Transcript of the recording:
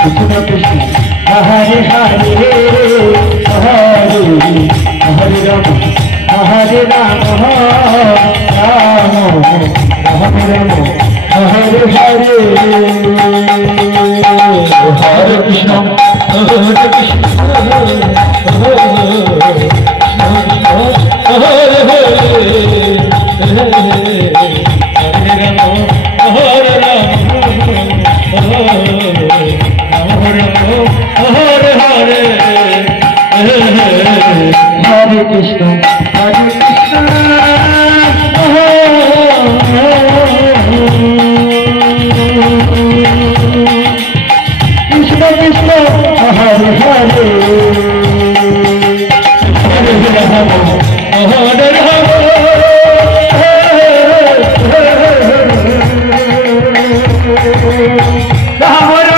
Krishna Krishna Hare Hare Hare Ram Hare Ram Ram Ram Ram Hare Hare Hare Krishna Hare Krishna, Hare Krishna, Krishna Krishna, Hare Hare, Hare Rama, Hare Rama, Rama